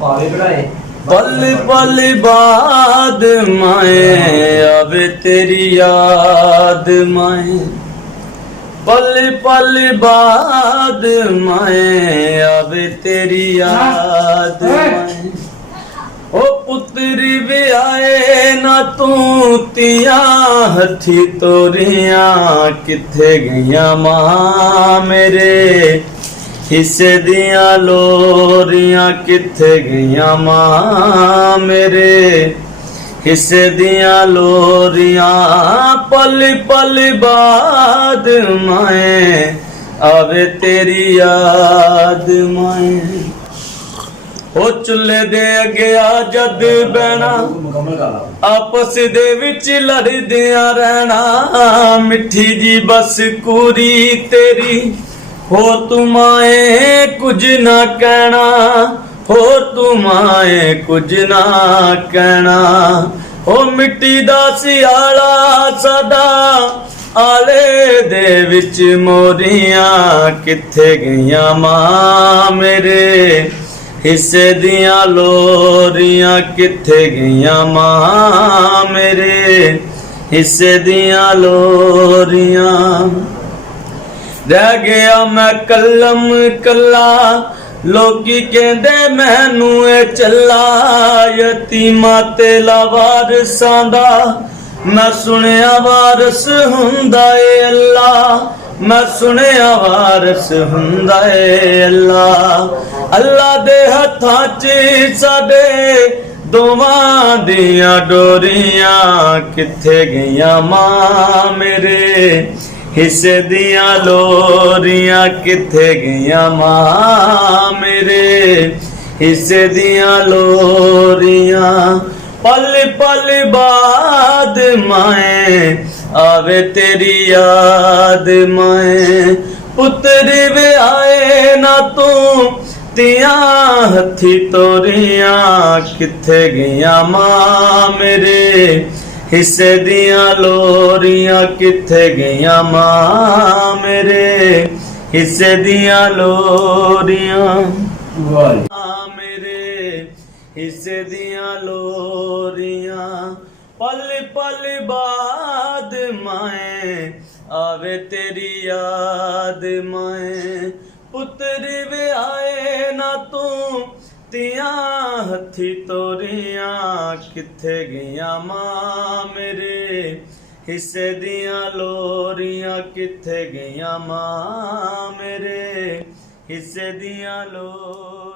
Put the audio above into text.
ਭਾਵੇਂ ਕਢਾਏ पल पल बाद माए आवे तेरी याद माए पल पल बाद माए आवे तेरी याद माए ओ पुत्री भी आए ना तू तिया हथी तोरिया किथे गईया मां मेरे हिस्से दिया लोरियां किथे गईया मां मेरे हिस्से दिया लोरियां पल पल बाद माए आवे तेरी याद माए ओ चुल्हे दे अगे आ जद बहना ਮੁਕੰਮਲ ਕਰ ਲਾ आपस दे विच लड़दियां रहना मिठी जी बस कूरी तेरी हो तुमाए कुछ ना कहना हो तुमाए कुछ ना कहना ओ मिट्टी दा सियाला साडा आले दे विच मोरियां किथे गईया मां मेरे हिस्से दियां लोरियां किथे गईया मां मेरे हिस्से दियां लोरियां रह गया मैं कलम कला लोकी कहंदे मैनू ए चला यतीमा ते लावारसां दा मैं सुनिया वारस हुंदा ए अल्लाह मैं सुनिया वारस हुंदा ए अल्लाह अल्लाह दे हत्थां च साडे दोवां दियां डोरियां किथे गईयां मां मेरे हिस्से दियां लोरियां किथे गईयां मां मेरे हिस्से दियां लोरियां पल पल बाद माए आवे तेरी याद माए पुत्र वे आए ना तू तिया हथी तोरियां किथे गईयां मां मेरे हिस्से दियां लोरियां किथे गईयां मां मेरे हिस्से दियां लोरियां मेरे हिस्से दियां लोरियां पल पल बाद माए आवे तेरी याद माए पुत्र वे आए ना तू तिया हथी तोरियां किथे गईयां मां मेरे हिस्से दियां लोरियां किथे गईयां मां मेरे हिस्से दियां लोरियां